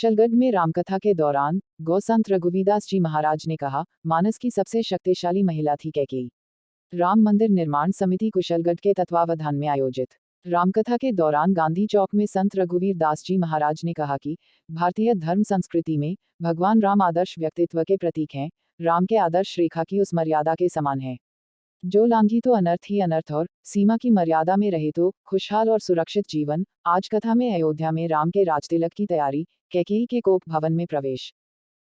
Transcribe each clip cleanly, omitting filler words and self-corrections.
कुशलगढ़ में रामकथा के दौरान गौसंत रघुवीरदास जी महाराज ने कहा, मानस की सबसे शक्तिशाली महिला थी कैकेयी। राम मंदिर निर्माण समिति कुशलगढ़ के तत्वावधान में आयोजित रामकथा के दौरान गांधी चौक में संत रघुवीर दास जी महाराज ने कहा कि भारतीय धर्म संस्कृति में भगवान राम आदर्श व्यक्तित्व के प्रतीक हैं। राम के आदर्श रेखा की उस मर्यादा के समान है जो लांघी तो अनर्थ ही अनर्थ, और सीमा की मर्यादा में रहे तो खुशहाल और सुरक्षित जीवन। आज कथा में अयोध्या में राम के राजतिलक की तैयारी, कैकेयी के कोप भवन में प्रवेश,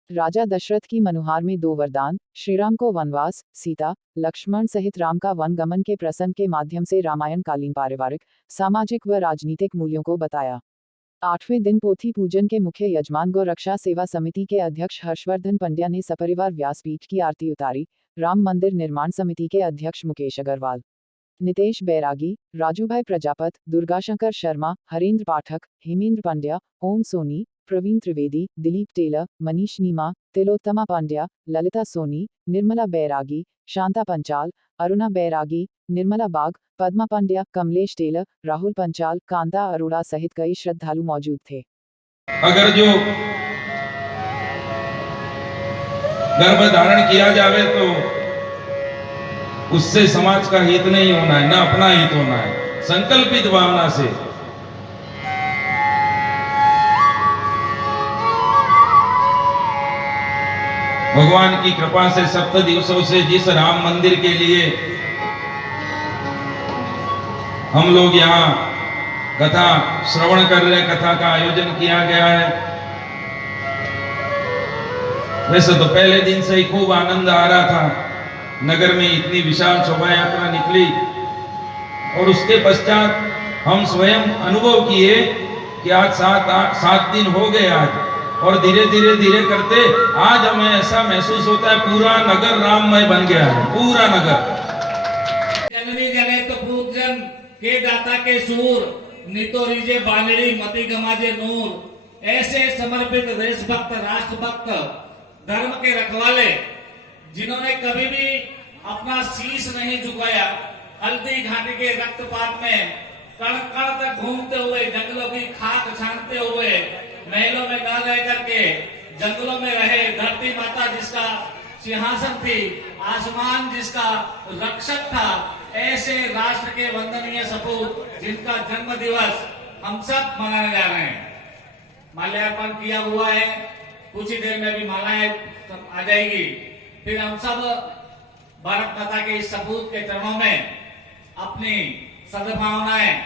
राजा दशरथ की मनुहार में 2 वरदान, श्रीराम को वनवास, सीता लक्ष्मण सहित राम का वनगमन के प्रसंग के माध्यम से रामायण कालीन पारिवारिक, सामाजिक व राजनीतिक मूल्यों को बताया। 8वें दिन पोथी पूजन के मुख्य यजमान गौ रक्षा सेवा समिति के अध्यक्ष हर्षवर्धन पंड्या ने सपरिवार व्यासपीठ की आरती उतारी। राम मंदिर निर्माण समिति के अध्यक्ष मुकेश अग्रवाल, नितेश बैरागी, राजूभाई प्रजापत, दुर्गाशंकर शर्मा, हरेंद्र पाठक, हेमेंद्र पंड्या, ओम सोनी, प्रवीण त्रिवेदी, दिलीप टेलर, मनीष नीमा, तिलोत्तमा पांड्या, ललिता सोनी, निर्मला बैरागी, शांता पंचाल, अरुणा बैरागी, निर्मला बाग, पद्मा पांड्या, कमलेश टेलर, राहुल पंचाल, कांता अरोड़ा सहित कई श्रद्धालु मौजूद थे। अगर जो गर्भ धारण किया जावे तो उससे समाज का हित नहीं होना है, ना अपना हित होना है। संकल्पित भावना से भगवान की कृपा से 7 दिवसों से जिस राम मंदिर के लिए हम लोग यहाँ कथा श्रवण कर रहे, कथा का आयोजन किया गया है। वैसे तो पहले दिन से ही खूब आनंद आ रहा था, नगर में इतनी विशाल शोभा यात्रा निकली, और उसके पश्चात हम स्वयं अनुभव किए कि आज 7 दिन हो गए आज, और धीरे धीरे करते आज हमें ऐसा महसूस होता है पूरा नगर राममय बन गया है, पूरा नगर। जननी जने तो पूजन के दाता के सूर, नितो रिजे बानड़ी मति गमाजे नूर। ऐसे समर्पित देशभक्त, राष्ट्रभक्त, धर्म के रखवाले, जिन्होंने कभी भी अपना शीश नहीं झुकाया, हल्दी घाटी के रक्तपात में कण कण तक घूमते हुए, जंगलों की खाक छानते हुए, महलों में न रह करके जंगलों में रहे, धरती माता जिसका सिंहासन थी, आसमान जिसका रक्षक था, ऐसे राष्ट्र के वंदनीय सपूत जिनका जन्म दिवस हम सब मनाने जा रहे हैं। माल्यार्पण किया हुआ है, कुछ ही देर में भी मालाएं आ जाएगी। फिर हम सब भारत माता के इस सपूत के चरणों में अपनी सद्भावनाएं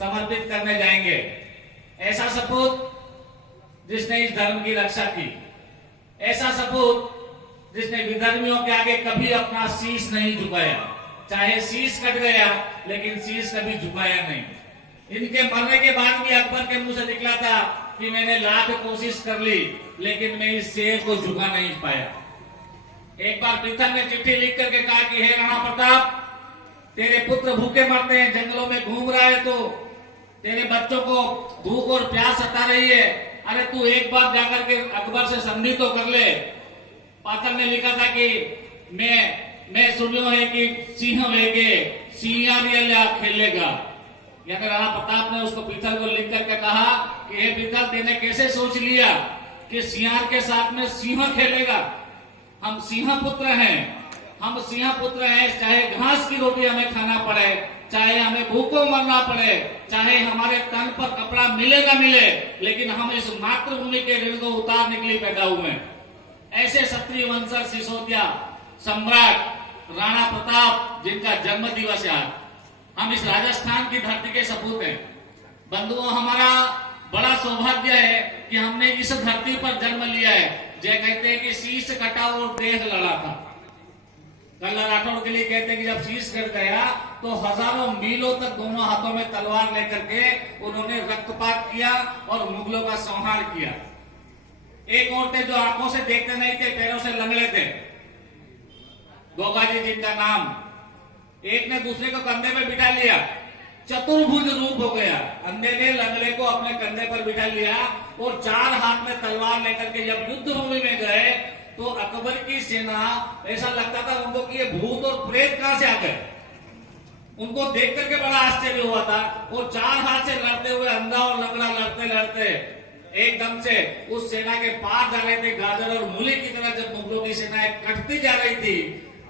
समर्पित करने जाएंगे। ऐसा सपूत जिसने इस धर्म की रक्षा की, ऐसा सपूत जिसने विधर्मियों के आगे कभी अपना शीश नहीं झुकाया, चाहे शीश कट गया लेकिन शीश कभी झुकाया नहीं। इनके मरने के बाद भी अकबर के मुंह से निकला था कि मैंने लाख कोशिश कर ली लेकिन मैं इस शेर को झुका नहीं पाया। एक बार पृथ्वी ने चिट्ठी लिख करके कहा कि हे राणा प्रताप, तेरे पुत्र भूखे मरते हैं, जंगलों में घूम रहा है, तो तेरे बच्चों को भूख और प्यास सता रही है, अरे तू एक बार जाकर के अकबर से संधि तो कर ले। पात्र ने लिखा था कि मैं सुनियो है कि सिंह वेगे सिंह खेलेगा। यानी राणा प्रताप ने उसको पीथल को लिख करके कहा कि हे पीथल, तेने कैसे सोच लिया कि सियार के साथ में सिंह खेलेगा? हम सिंह पुत्र हैं, हम सिंह पुत्र हैं, चाहे घास की रोटी हमें खाना पड़े, चाहे हमें भूखों मरना पड़े, चाहे हमारे तन पर कपड़ा मिले ना मिले, लेकिन हम इस मातृभूमि के ऋण को उतारने के लिए पैदा हुए हैं। ऐसे क्षत्रिय वंशज सिसोदिया सम्राट राणा प्रताप जिनका जन्म दिवस है आज, हम इस राजस्थान की धरती के सपूत हैं। बंधुओं, हमारा बड़ा सौभाग्य है कि हमने इस धरती पर जन्म लिया है। जय कहते हैं कि शीश कटा और देह लड़ा था। कल्ला राठौड़ के लिए कहते हैं कि जब शीश कट गया तो हजारों मीलों तक दोनों हाथों में तलवार लेकर के उन्होंने रक्तपात किया और मुगलों का संहार किया। एक और थे जो आंखों से देखते नहीं थे, पैरों से लंगड़े थे, गोगाजी जिनका नाम, एक ने दूसरे को कंधे पे बिठा लिया, चतुर्भुज रूप हो गया। अंधे ने लंगड़े को अपने कंधे पर बिठा लिया और 4 हाथ में तलवार लेकर के जब युद्ध भूमि में गए तो अकबर की सेना, ऐसा लगता था उनको कि ये भूत और प्रेत कहां से आ गए। उनको देख करके बड़ा आश्चर्य हुआ था। वो 4 हाथ से लड़ते हुए अंधा और लंगड़ा लड़ते लड़ते एकदम से उस सेना के पार डाले थे गाजर और मूली की तरह। जब मुगलों की सेनाएं कटती जा रही थी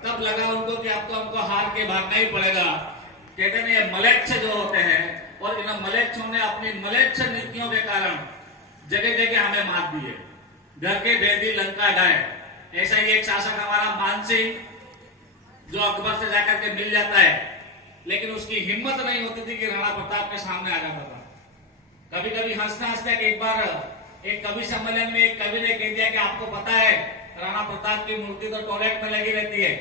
तब लगा उनको कि अब तो हमको हार के भागना ही पड़ेगा। कहते हैं ये मलेच्छ जो होते हैं, और इन मलेच्छों ने अपनी मलेच्छ नीतियों के कारण जगह जगह हमें मार दिए। घर के भेदी लंका ढाए। ऐसा ही एक शासक हमारा मानसिंह, जो अकबर से जाकर के मिल जाता है, लेकिन उसकी हिम्मत नहीं होती थी कि राणा प्रताप के सामने आ जाता था। कभी कभी हंसते हंसते एक बार एक कवि सम्मेलन में एक कवि ने कह दिया कि आपको पता है राणा प्रताप की मूर्ति तो टॉयलेट में लगी रहती है।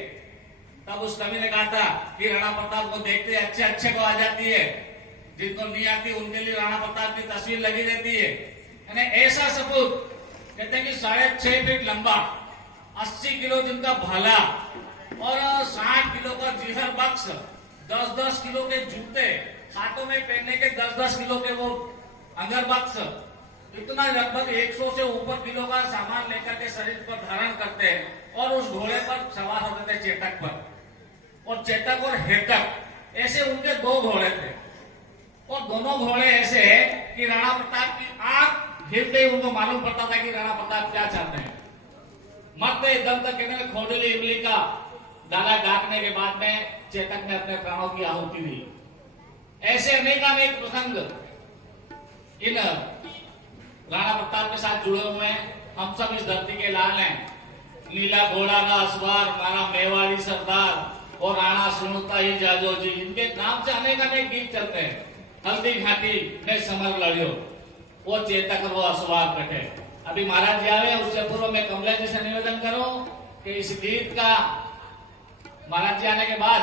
तब उस कवि ने कहा था कि राणा प्रताप को देखते अच्छे अच्छे को आ जाती है, जिनको नहीं आती उनके लिए राणा प्रताप की तस्वीर लगी रहती है। यानी ऐसा सबूत। कहते हैं कि 6.5 फीट लंबा, 80 किलो जिनका भाला और 60 किलो का जीहर बक्स, 10-10 किलो के जूते, हाथों में पहनने के 10-10 किलो के वो अंगर बक्स, इतना लगभग 100 से ऊपर किलो का सामान लेकर के शरीर पर धारण करते हैं और उस घोड़े पर सवार होते थे चेतक पर। और चेतक और हेतक ऐसे उनके 2 घोड़े थे, और दोनों घोड़े ऐसे कि राणा प्रताप की आंख हिलते ही उनको मालूम पड़ता था कि राणा प्रताप क्या चाहते हैं। मरते दम तक कहते खोडली इमली का डाला डाकने के बाद में चेतक ने अपने प्राणों की आहुति दी। ऐसे अनेक प्रसंग इन राणा प्रताप के साथ जुड़े हुए हैं। हम सब इस धरती के लाल हैं। नीला घोड़ा का असवार, मारा मेवाड़ी सरदार और राणा सुनता ही जाजो जी, इनके नाम से अनेक गीत चलते हैं। हल्दी घाटी में समर लड़ियो, वो चेतक और वो असवार कटे। अभी महाराज जी आवे, उससे पूर्व मैं कमला जी से निवेदन करूं कि इस गीत का महाराज जी आने के बाद